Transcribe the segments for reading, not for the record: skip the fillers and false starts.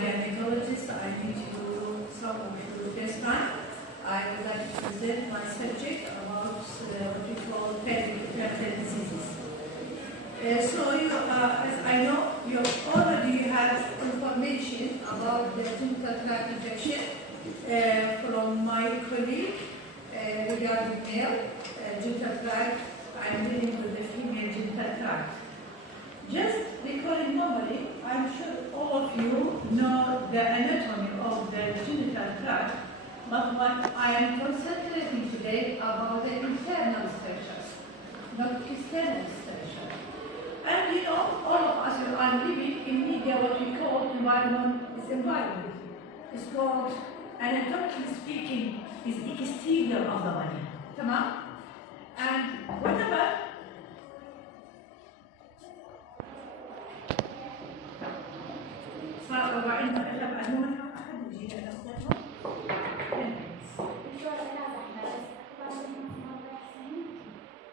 gynecologist. I meet you some of you the first time. I would like to present my subject about what we call perioperative diseases. So you, as I know, you already have information about the genital tract infection from my colleague regarding male genital tract. I'm dealing with the female genital tract. Just recalling normally, I'm sure all of you know the anatomy of the genital tract, but what I am concentrating today about the internal structures, not external structure. And you know, all of us who are living in media, what we call environment is environment. It's called, anatomically speaking, is exterior of the body. Tamam? And whatever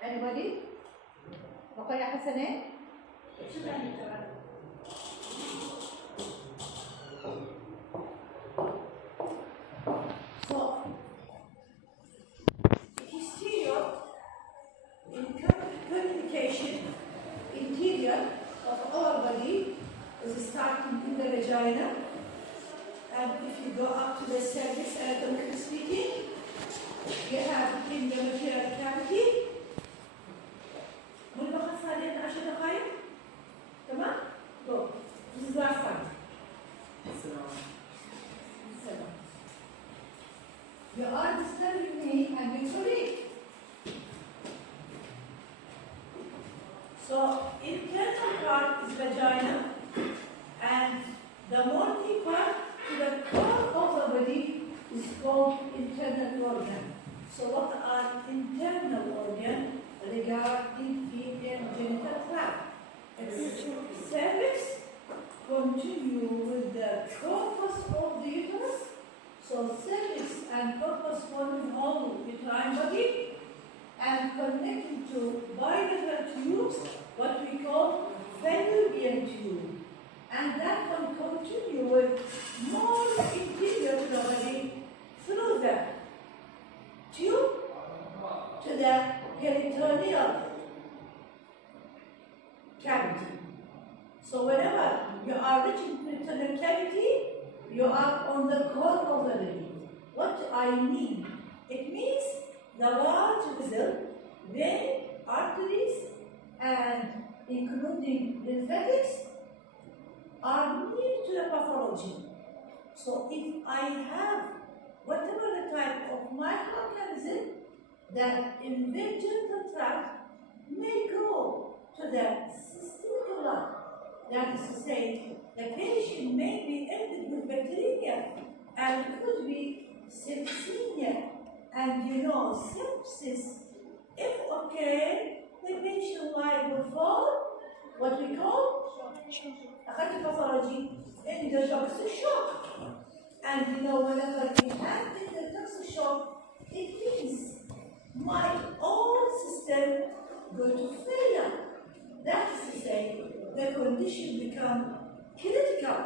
anybody? بقية حسنة؟ So, exterior in communication, interior of our body is starting in the vagina, and if you go up to the cervix, anatomically speaking, you have in the material cavity. ملخص علينا 10 دقائق. تمام؟ Go. This is last time. You are disturbing me and your colleague. So, internal part is vagina, and the moldy part to the core of the body is called internal organ. So, what are internal organs regarding female genital tract? It's cervix, continue with the corpus of the uterus. So, cervix and corpus form whole uterine body, and connecting to bilateral tubes, what we call fallopian tube. And that one continue with more interior to the body through the tube to the peritoneal cavity. So whenever you are reaching peritoneal cavity, you are on the core of the body. What do I mean? It means the large vessel, vein, arteries, and including lymphatics are near to the pathology. So if I have whatever the type of microorganism that invade genital tract may go to the systemic blood. That is to say, the patient may be ended with bacteria and could be septicemia. And you know, sepsis, if okay, the patient life will fall, what we call pathology in the toxic shock. And you know, whenever we have in the toxic shock, it means my own system going to fail. That is to say, the condition become critical,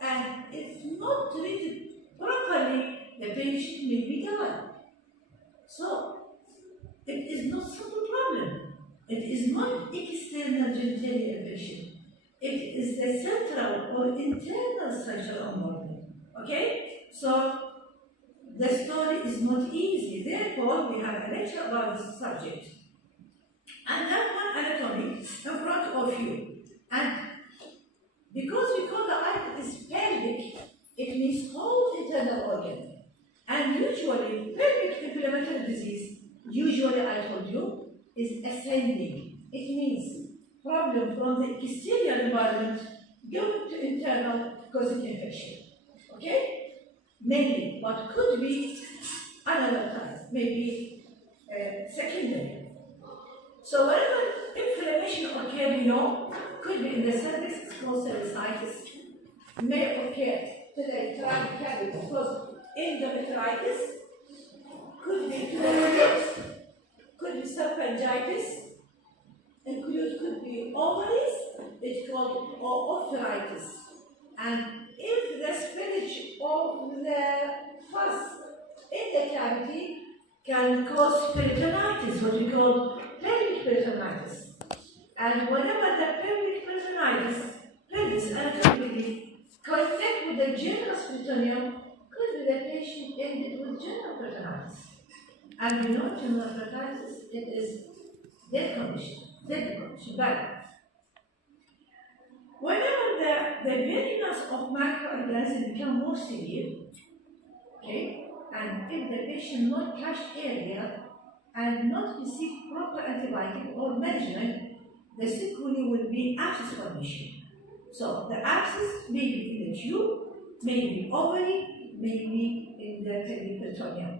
and if not treated properly, the patient may be died. So, it is not a simple problem. It is not external genitalia infection. It is the central or internal structure of organ. Okay? So, the story is not easy. Therefore, we have a lecture about this subject. And that one anatomy in front of you. And because we call the item is pelvic, it means whole internal organ. And usually, pelvic inflammatory disease, usually I told you, is ascending. It means problem from the exterior environment going to internal causing infection. Okay? Mainly, but could be another type, maybe secondary. So whenever inflammation occurs, you know, could be in the cervix, it's called cervicitis, may occur to the uterine cavity, because endometritis could be tuberculosis, could be sarcophagitis, could be ovaries, it's called oophorytis. And if the cavity can cause peritonitis, what we call pelvic peritonitis. And whenever the pelvic peritonitis, pelvis anatomically, connect with the generous peritoneum, could be the patient ended with general peritonitis. And you know, general peritonitis, it is dead condition, bad. Whenever the variance of microorganisms become more severe, okay, and if the patient not catch earlier and not receive proper antibiotic or management, the sequelae will be abscess formation. So the abscess may be in the tube, may be ovary, may be in the pelvic peritoneum.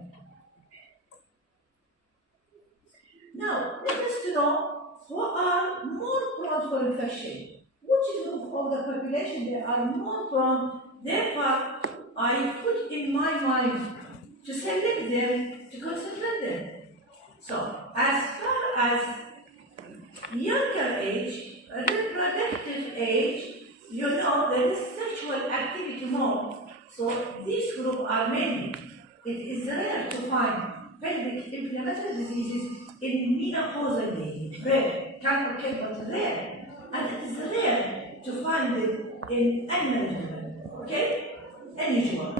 Now, let us know what are more prone for infection. Which group of the population they are more prone? Therefore, I put in my mind to select them, to concentrate them. So, as far as younger age, reproductive age, you know there is sexual activity more. So, these groups are mainly. It is rare to find pelvic inflammatory diseases in menopausal ladies. Rare, can occur but rare. And it is rare to find it in animal women, okay? Unusual.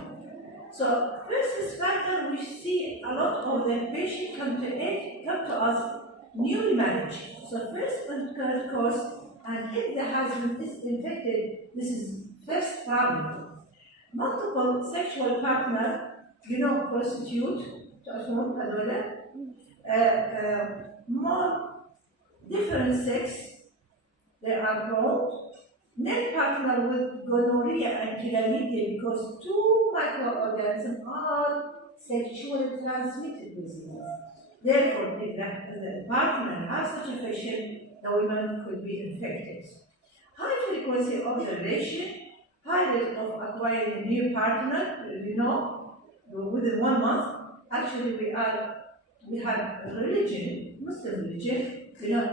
So, first factor, we see a lot of the patients come to us newly married. So, first course, and if the husband is infected, this is first problem. Multiple sexual partner, you know, prostitute, more different sex, they are prone. Male partner with gonorrhea and chlamydia because two microorganisms are sexually transmitted diseases. Therefore, if the partner has such infection, the woman could be infected. High frequency observation, high rate of acquiring a new partner, you know, within 1 month. Actually, we have religion, Muslim religion, you know,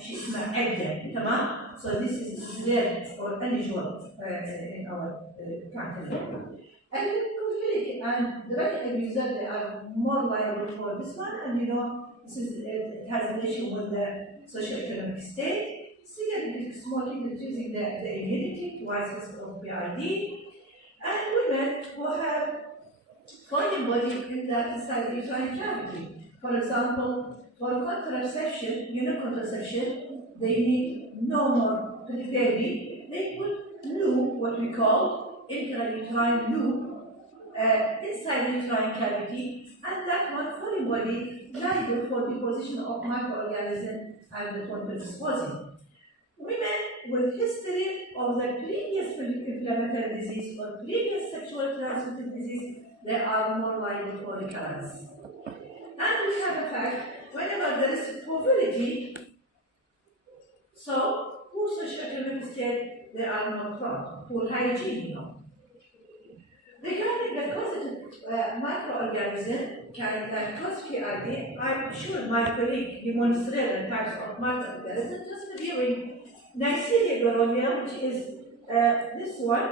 she's not Agda, so this is rare or unusual in our country. And and drug abusers, they are more liable for this one, and you know, it has an issue with the socio-economic state. Cigarette smoking, reducing the immunity to access of PRD, and women who have foreign body in the uterine cavity. For example, for contraception, contraception, they need no more baby. They put loop, what we call intrauterine loop, inside the uterine cavity, and that one foreign body liable for deposition of microorganisms and the one disposing. Women with history of the previous inflammatory disease or previous sexual transmitted disease, they are more liable for recurrence. And we have a fact, whenever there is probability, so poor socio-economic state, they are more prone. Poor hygiene, Regarding the causative microorganism can cause PRD, I'm sure my colleague demonstrated types of microorganisms just reviewing Neisseria gonorrhea, which is this one,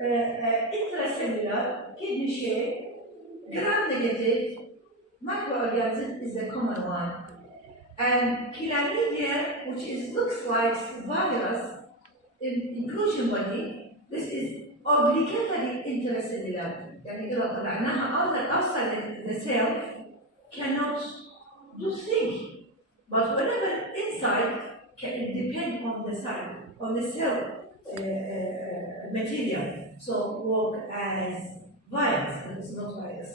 intracellular, kidney shape, gram-negative microorganism is the common one. And chlamydia, which looks like virus in inclusion body, this is obligatory intracellular. Outside the cell cannot do things, but whenever inside can depend on the side, on the cell material, so work as virus, and it's not virus.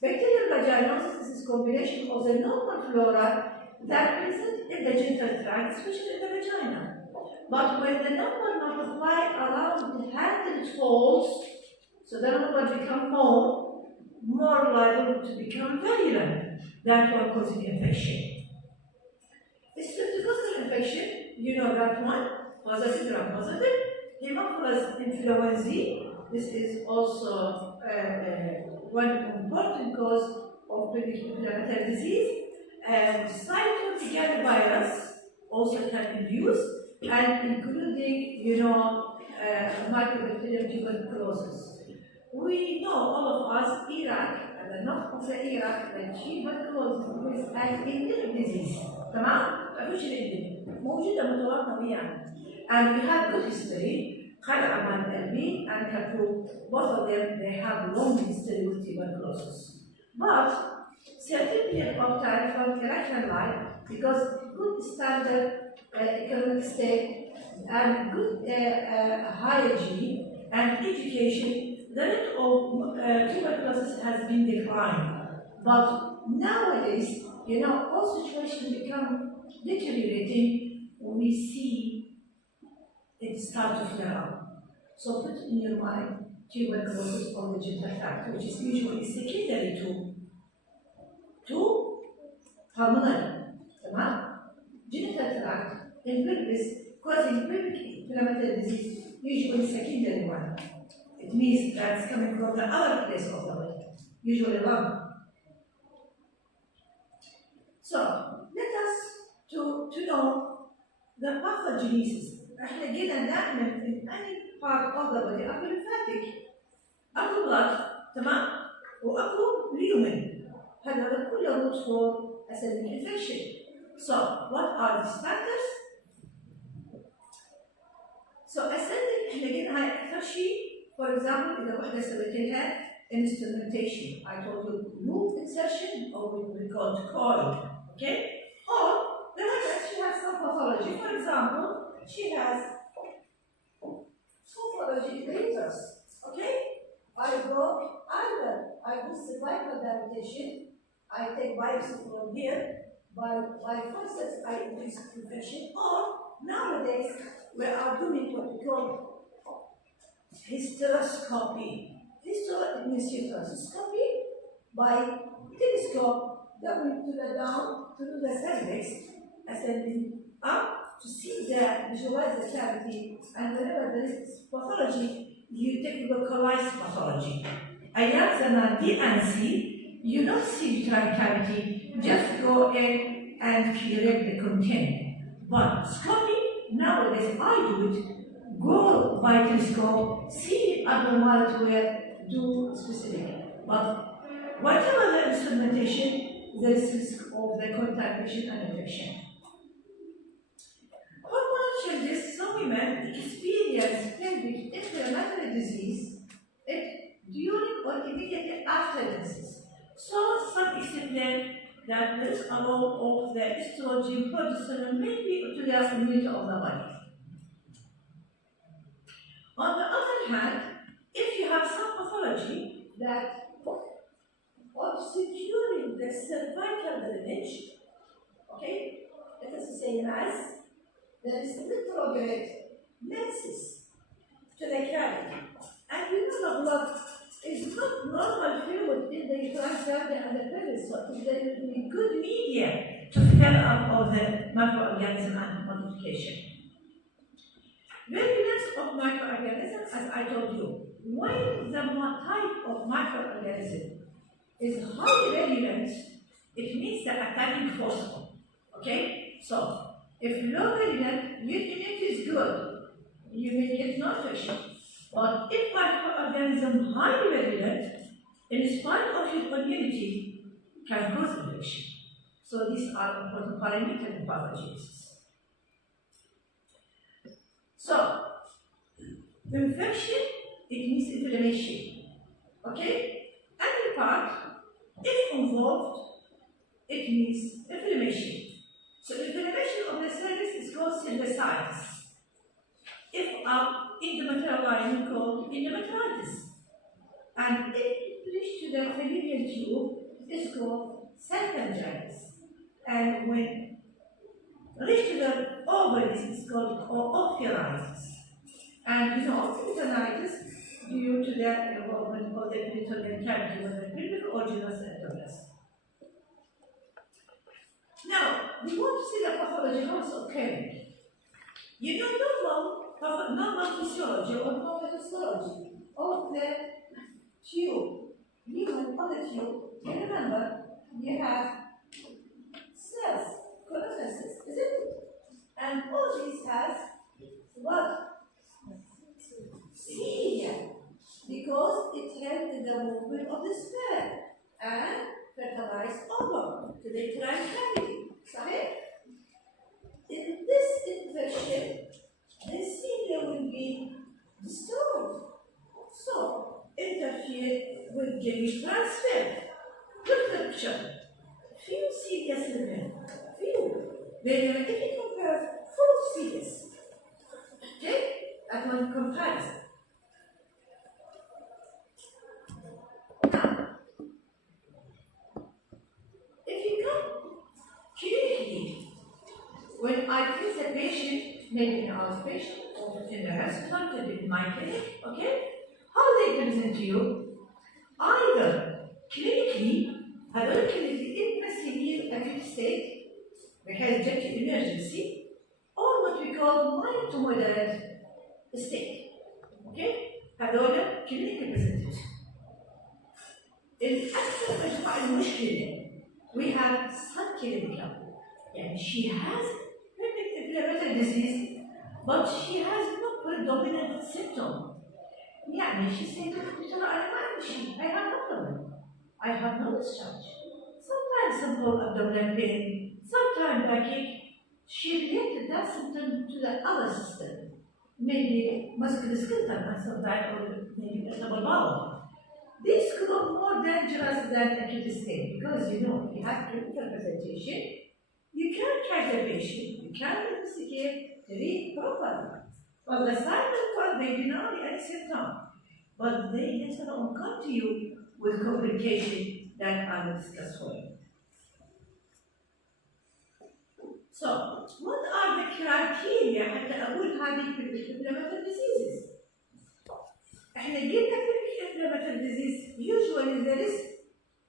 Bacterial vaginosis is a combination of the normal flora that present in the genital tract, especially in the vagina. But when the number multiply around 100 folds, so the number become more liable to become virulent. That one causes infection. The streptococcal infection, you know that one, positive gram-positive. Haemophilus influenzae, this is also one important cause of inflammatory disease. And cytomegalovirus also can induce, and including, mycobacterial tuberculosis. We know, all of us, Iraq at the north of the Iraq when tuberculosis was an endemic disease. تمام؟ ما فيش الإنديميك موجودة متواطئة طبيعي. And we have good history. Khalid Ahmad Elbi and Kapoor, both of them, they have long history with tuberculosis. But certain period of time from Iraqi life, because good standard economic state and good hygiene and education, the rate of tuberculosis has been declined. But nowadays, you know, all situations become deteriorating. We see it start to flare up. So put in your mind tuberculosis on the genital tract, which is usually secondary to pulmonary. Genital tract in pelvis causing pelvic inflammatory disease, usually secondary one. It means that's coming from the other place of the body, usually lung. So let us to know the pathogenesis. احنا جينا نعمل in any part of the body اكو lymphatic اكو blood تمام واكو lumen هذا كله root for acidic infection. So what are these factors? So acidic احنا جينا هاي اكثر شيء. For example اذا وحده سويت لها instrumentation, I told you loop insertion or we call it coil, okay? Or the one she has some pathology. For example, she has pathology in the uterus, okay? I go either I do cervical dilatation, I take biopsy from here, by process I increase infection, or nowadays we are doing what we call hysteroscopy. It means uteroscopy by telescope going to the down to the cervix, ascending up to see the visualize the cavity, and whenever there is pathology, you take localized pathology. Ayat Zana DNC, you don't see uterine cavity, just go in and curate the content. But scopy, nowadays I do it, go by telescope, see abnormality where do specific. But whatever the instrumentation, there is risk of the contamination and infection. Hormonal changes, some women experience pelvic inflammatory disease during or immediately after menses. So some explain that there is a role of the estrogen progesterone maybe to the immunity of the body. On the other hand, if you have some pathology that obscuring the cervical drainage, okay, it is the same as there is retrograde menses to the cavity, and you know the blood is not normal fluid in the uterine cavity and the pelvis, so there will be good media to fill up all the microorganism and modification. Virulence of microorganisms, as I told you, when the type of microorganism is highly virulent, it means the attacking force. Okay? So, if low virulent, your immunity is good, you may get no infection. But if microorganism highly virulent, in spite of your immunity, can cause infection. So these are important parameters in pathogenesis. So, infection, it means inflammation. Okay? Any part, if involved, it means inflammation. So, inflammation of the cervix is called cervicitis. If endometrial lining called endometritis. And if it reaches to the fallopian tube, it's called salpingitis. And when reach to the ovaries, it's called oophiolitis. And you know, oophiolitis due to the involvement of the peritoneal cavity, whether pelvic or genus abdominis. Now, we want to see the pathology, how it's occurring. You know, normal physiology or normal histology of the tube, human on the tube, you remember, you have cells, colonizers, is it? And all these has what? Cilia, because it helps in the movement of the sperm. and fertilized ovum to the uterine cavity. صحيح? In this infection, this cilia will be destroyed. So, interfere with gene transfer. Look at the picture. Few cilia remain. Few. If you compare full cilia, okay, at one comparison. Now, if you come clinically, when I treat a patient, maybe an outpatient or in the hospital, in my clinic, okay, how they present to you? Either clinically, in a severe acute state, because due to emergency, or what we call mild to moderate state. Okay? هذول clinical presentation. الأكثر مجموعة المشكلة we have subclinical. يعني she has inflammatory disease, but she has no predominant symptom. يعني she said, "Doctor, I have no problem. I have no discharge. Sometimes simple abdominal pain, sometimes backache." She related that symptom to the other system, maybe musculoskeletal, and sometimes or maybe irritable bowel. This could be more dangerous than acute state because you know you have clinical presentation. You can track the patient, you can investigate, treat properly. But the side effects they deny any symptom, but they later on come to you with complications that I will discuss for you. So, what are the criteria حتى أقول هذه inflammatory diseases? احنا قلنا inflammatory disease usually there is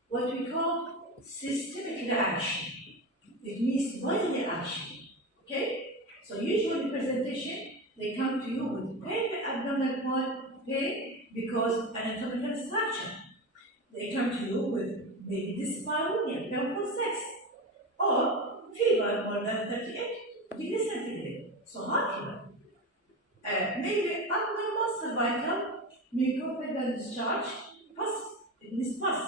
what we call systemic reaction. It means bodily action. Okay? So usually presentation they come to you with pain, abdominal pain because anatomical structure. They come to you with maybe dyspareunia, painful sex, or fever more than 38 degrees centigrade. So hot fever. Maybe abnormal cervical mucophageal discharge, pus, it means pus.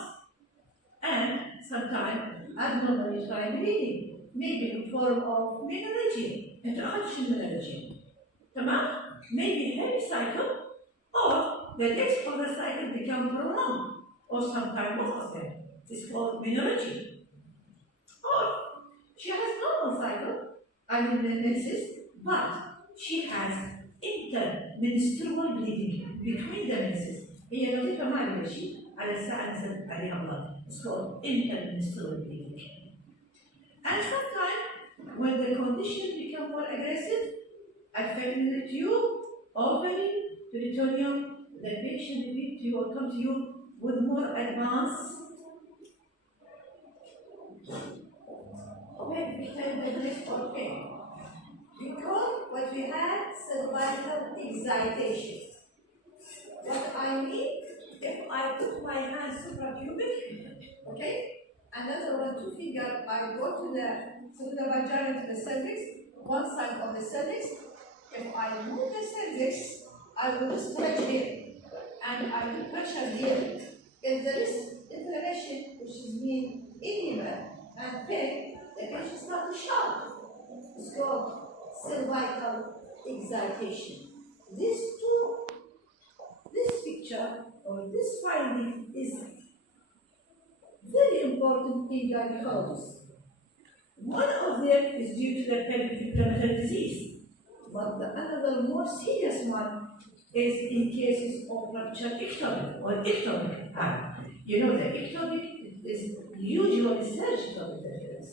And sometimes abnormal uterine bleeding, maybe in form of menorrhagia, intra-artificial menorrhagia. Tamam? Maybe heavy cycle, or the next of the cycle become prolonged, or sometimes both of them. It's called menorrhagia. Or she has normal cycle, menses, but she has intermenstrual bleeding between the menses. هي لطيفة ما عليها شيء على الساعة نزل عليها الله. It's called intermenstrual bleeding. And sometimes when the condition becomes more aggressive, affecting the tube, ovary, peritoneum, the patient will to you or come to you with more advanced pain. Because what we have cervical excitation. What I mean, if I put my hand suprapubic, okay, another one, two fingers, I go to the vagina, to the cervix, one side of the cervix. If I move the cervix, I will stretch here, and I will pressure here. If there is inflammation, which is mean edema and pain, the patient starts to shout. It's called cervical excitation. This picture or this finding is very important in gynecology. One of them is due to the pelvic inflammatory disease, but the another more serious one is in cases of ruptured ectopic or ectopic. You know the ectopic is usually surgical interference,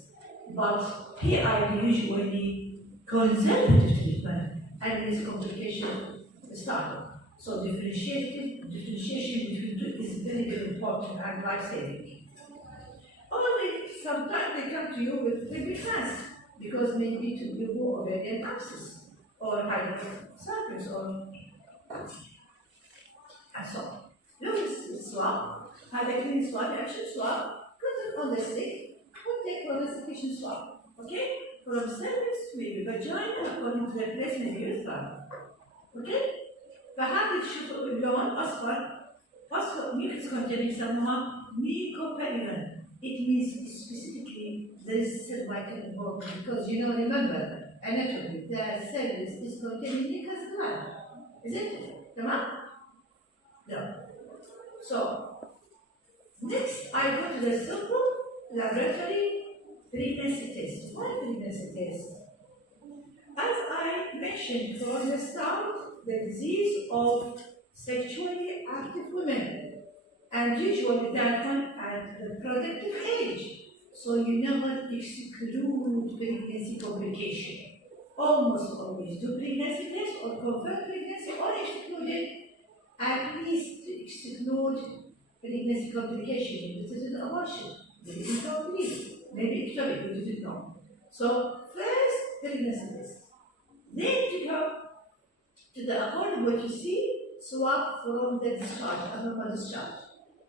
but PI usually conservative treatment and this complication started. So differentiation between two is very, very important and life-saving. Only sometimes they come to you with pelvic mass because maybe to remove ovarian abscess or hydrocephalus or and so on. Look at this swab, have a clean swab, action swab, put it on the stick, put the constipation swab, okay? From cervix, maybe vagina, according to the place, maybe urethra, okay? فهذه تشوفوا اللون اصفر mucus containing يسموها mucopollulant. It means specifically there is cervical involvement because remember anatomy, the cervix is containing mucus gland, isn't it? Tamam? No. So next I go to the simple laboratory pregnancy test. What pregnancy test? As I mentioned from the start, the disease of sexually active women, and usually that one at the reproductive age. So you never exclude pregnancy complication. Almost always do pregnancy test or confirm pregnancy or exclude it, at least to exclude pregnancy complication. This is an abortion. This is incomplete. Maybe ectopic, we didn't know. So first pregnancy test. Then to go to the according what you see, swab from the discharge, abnormal discharge.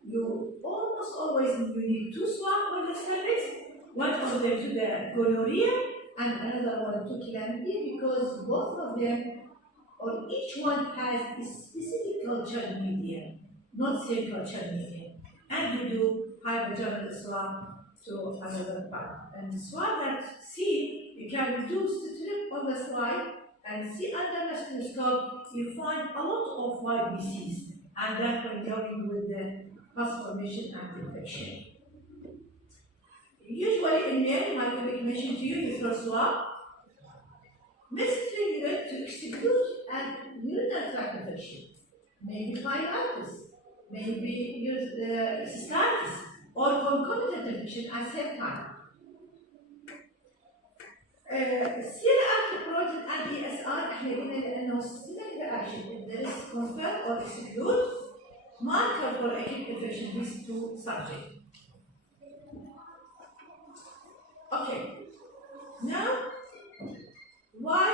You almost always need two swabs on the cervix, one of them to the gonorrhea and another one to chlamydia, because both of them or each one has a specific culture medium, not same culture medium. And you do high-vaginal swab to another part. And the swab that see, you can do strip on the slide and see under the microscope, you find a lot of YBCs, and that will help you with the pus formation and infection. Usually in men, my recommendation to you is for swab, miscellaneous to exclude and urinary tract infection, maybe pyelonephritis, maybe cystitis, or concomitant infection at the same time. Serum protein and ESR احنا قلنا لانه systemic reaction if there is confirm or exclude marker for acute infection these two subjects. Okay. Now why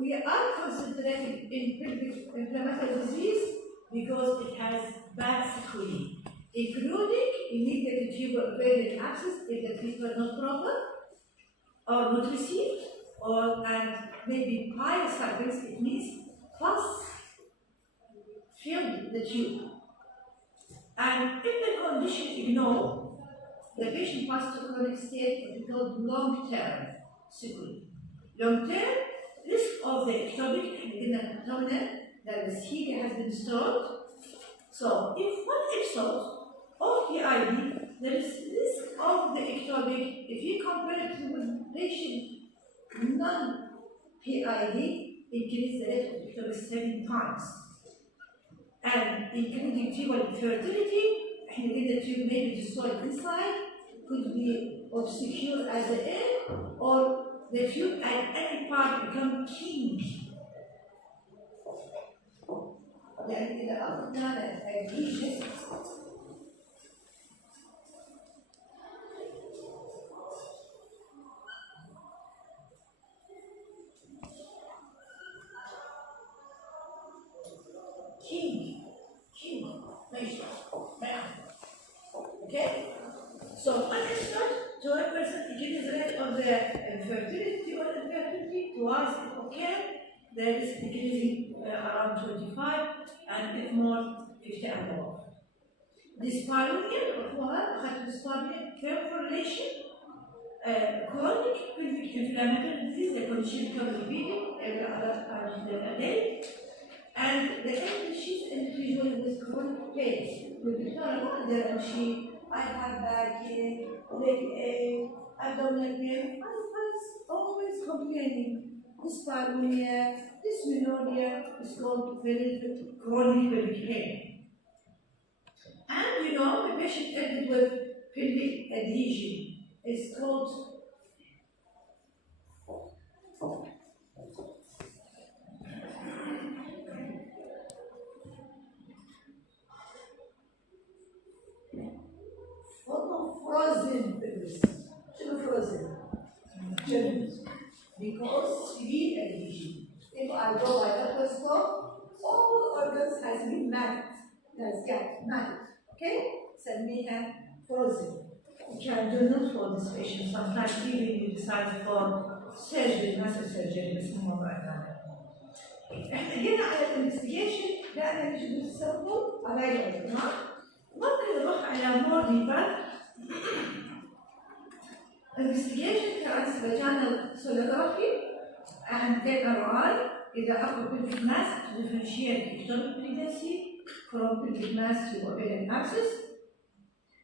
we are concentrating in pelvic inflammatory disease? Because it has bad sequelae, including immediate tubal ovarian abscess if the treatment not proper or not received, and maybe pyelonephritis, it means pus filled the tube. And if the condition ignored, the patient passes to chronic state, what we call long-term sequelae. Long-term risk of the ectopic in the abdomen, that the cilia has been stored. So if one episode of PID, there is risk of the ectopic. If you compare it to a patient non-PID, increase the rate of ectopic 7 times. And including tubal infertility, the tube may be destroyed inside, could be obscured at the end, or the tube at any part become king. يعني إذا أخذنا الأدهيشن king ماشي okay. So unexpected to a person increase the rate of the infertility or infertility twice it occurred. There is decreasing around 25, and if more, 50 and above. Dyspareunia, term correlation, chronic pelvic inflammatory disease, the condition can be repeated every day, and the she's individual with chronic pain. With the mother, and I have back pain, leg ache, abdominal pain, I was always complaining. Dyspareunia, dysmenorrhea is called chronic pelvic pain. And the patient ended with pelvic adhesion. It's called frozen pelvis. Frozen. Because severe adhesion. If I go by laparoscope, all organs has been matted. That's got matted. Okay? Samiha frozen. You can do not for this patient. Sometimes even you decide for surgery, massive surgery, بس مو موضوعنا. احنا جينا على الانفستيجيشن، لا انا نجيب السامبل على الجماعة. ممكن نروح على more deeper investigation transvaginal sonography and MRI إذا أخذ pelvic mass to differentiate ectopic pregnancy from pelvic mass to ovarian abscess.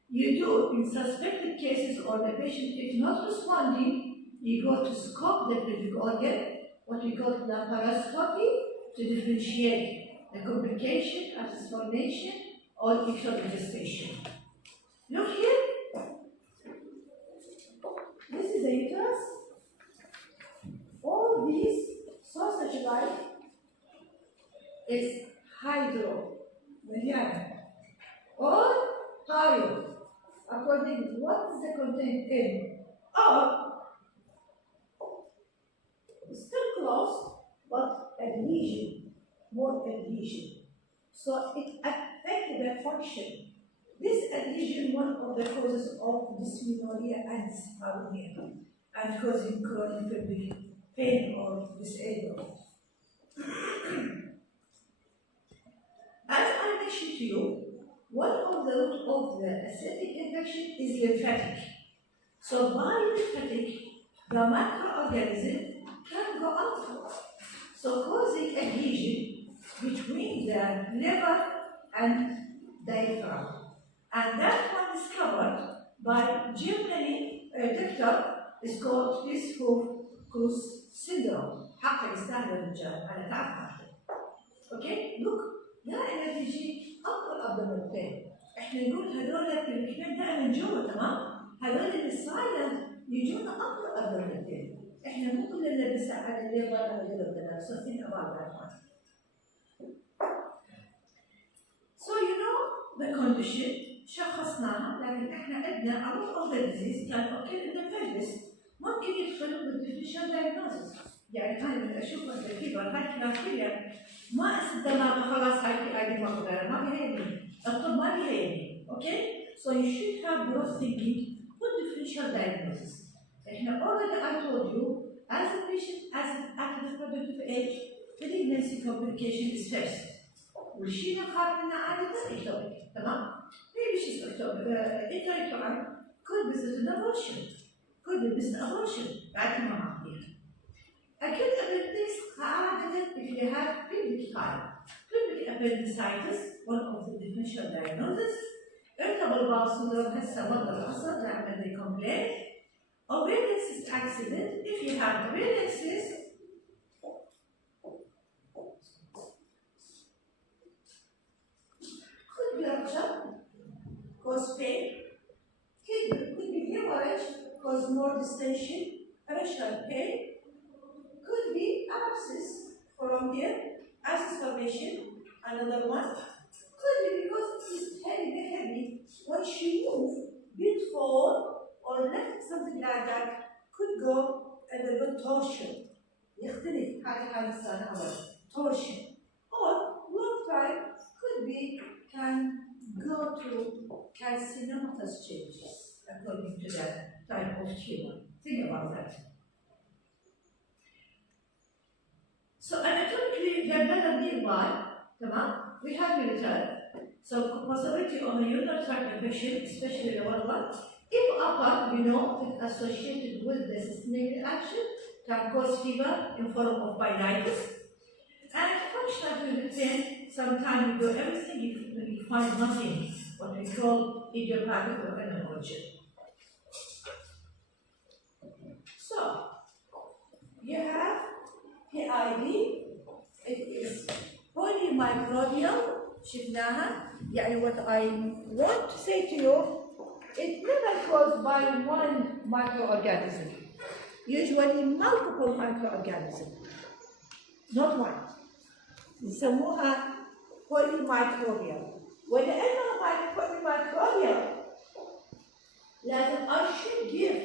You do in suspected cases or the patient is not responding, you go to scope the pelvic organ, what we call laparoscopy, to differentiate the complication, abscess formation, or ectopic gestation. Look here. This is the uterus. All these sausage-like is hydro, or hyo, according to what is the content in, or still close, but adhesion, more adhesion. So it affects the function. This adhesion one of the causes of dysmenorrhea and dyspareunia, and causing chronic pelvic pain or disablement. As I mentioned to you, one of the root of the acidic infection is lymphatic. So by lymphatic, the microorganism can go out, so causing adhesion between the liver and diaphragm. And that one is covered by Germany doctor is called Fish-Hoof-Kruse syndrome. حقا يستاهل الرجال، أنا تعرف. Okay, look، دائما تجي upper abdominal pain. إحنا نقول هذول البلفين دائما جوا، تمام؟ هذول اللي silent يجونا upper abdominal pain. إحنا مو كلنا نلبس على الليبر أو الليبر، so think about that one. So you know the condition. شخصناها، لكن احنا عندنا a lot of the disease كان اوكي in the pelvis، ممكن يدخل بالديفرنشال دايجنوستس. يعني انا لما اشوف الكبر هاي كلاسيكيا ما استخدمها خلاص هاي PID ما بغيرها، ما بيهيني، الطب ما بيهيني، اوكي؟ So you should have broad thinking with differential diagnosis. احنا already I told you as a patient at reproductive age pregnancy complication is first. والشيء اللي نخاف منه عادة ectopic، تمام؟ Maybe she's ectopic could be an abortion, could be an abortion. بعد ما عارفين. أكيد appendix عادة if you have pelvic type. Pelvic appendicitis, one of the differential diagnoses. Irritable bowel syndrome هسه مرضى العصر دائما they complain. Ovarian cyst accident, if you have ovarian cyst, could be rupture, cause pain, could be hemorrhage, cause more distension, pressure, pain, could be abscess from here, abscess formation, another one, could be because it's heavy, when she moves, before or left something like that, could go a little bit torsion. يختلف حاجة السنة أول torsion, or long time could be can go through carcinomatous changes according to that type of tumor. Think about that. So anatomically, the bladder nearby, we have ureter. So possibility of a urinary tract infection, especially the one. If upper, we know it's associated with the systemic action, can cause fever in form of binitis. And functional pain, sometimes you do everything, you find nothing, what we call idiopathic or aneurysm. So, you have PID, it is polymicrobial, شفناها. يعني what I want to say to you, it's never caused by one microorganism, usually multiple microorganisms, not one. يسموها polymicrobial. ولأنها polymicrobial, لازم I should give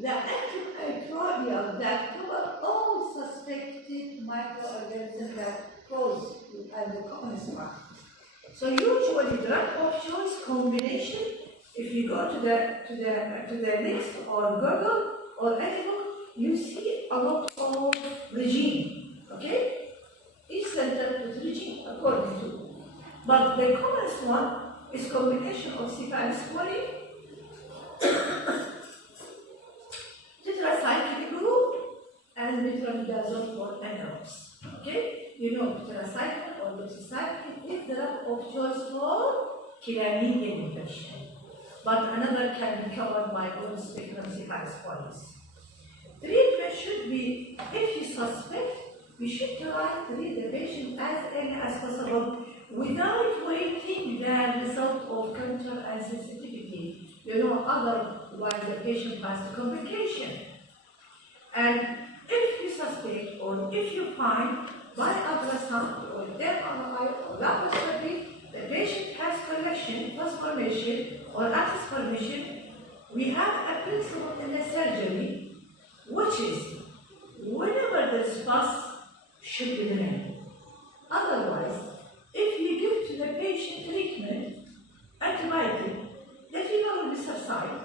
the antimicrobial that cover all suspected microorganisms that cause the commonest one. So usually drug of choice combination, if you go to the list or Google or any book, you see a lot of regime. Okay? Each center with regime according to. But the commonest one is combination of cephalosporin, tetracyclic group, and metronidazole for anaerobes. Okay? You know, tetracycline or doxycycline is the drug of choice for chlamydia infection. But another can be covered by broad spectrum cephalosporins. Treatment should be, if you suspect, you should try to treat the patient as early as possible without waiting the result of culture and sensitivity. You know, otherwise the patient has a complication. And if you suspect or if you find by ultrasound or MRI or laparoscopy the patient has collection, transformation or access formation, we have a principle in the surgery which is whenever the spouse should be drained. Otherwise, if you give to the patient treatment, antibiotic, the fever will be subside,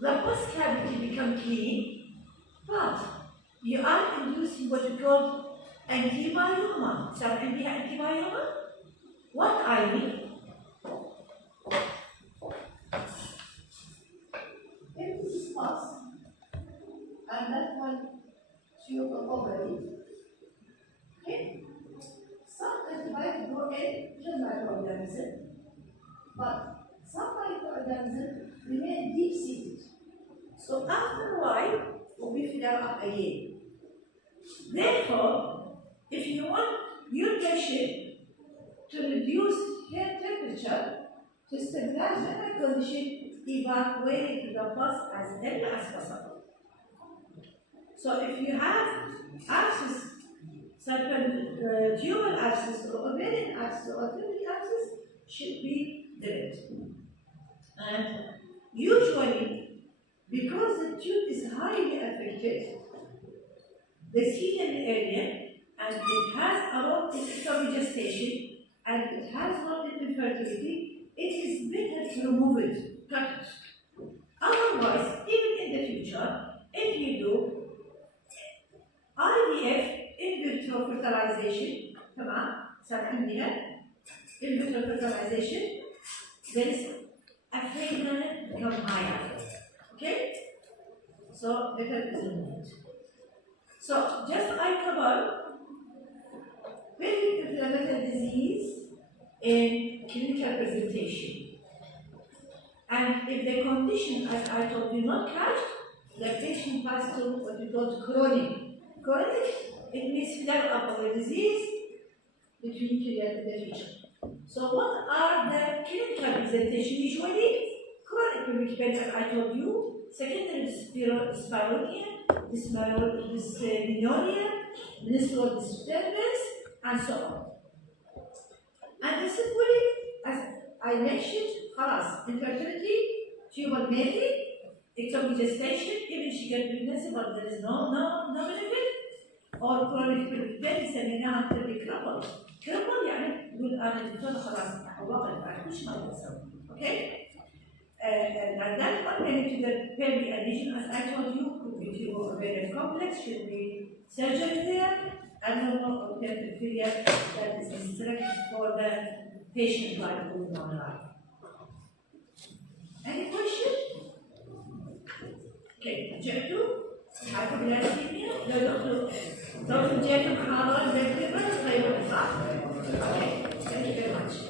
the pus cavity become clean, but you are inducing what you call antibioma. Something behind antibioma? What I mean? If this is pus, and that one tube of ovary, okay? Some antibiotics go in, kill microorganism, but some microorganisms remain deep-seated. So after a while, we fill up again. Therefore, if you want your patient to reduce her temperature, to stabilize her condition, evacuate the pus as early as possible. So if you have abscess, certain tumoral abscess or ovarian abscess or pelvic abscess should be drained. And usually, because the tube is highly affected, the ciliary area, and it has aortic gestation, and it has not infertility, it is better to remove it, cut it. Otherwise, even in the future, if you do IVF, in vitro fertilization, in vitro fertilization, there is a fragrance become higher. Okay? So better is removed. So just I cover pelvic inflammatory disease in clinical presentation. And if the condition, as I told you, not catch, the patient has to what we call chronic. Chronic, it means flare up of the disease between period in the future. So what are the clinical presentation usually? Chronic pelvic pain, as I told you, secondary dyspareunia, dysmenorrhea, menstrual disturbance, and so on. And the sequelae, as I mentioned, infertility, tubal mating, ectopic gestation, even she gets pregnancy, but there is no benefit, or chronic pelvic pain, سميناها pelvic crumble. Crumble يعني يقول أنا الدكتور خلاص وقت مش ما بسوي. Okay? And that one related to the pelvic adhesion, as I told you, could be tubal ovarian complex, should be surgery there, and normal pelvic failure that is instructed for the patient while going on life. Any question? Okay, Jacob, hypoglycemia, Dr. Jacob Harlan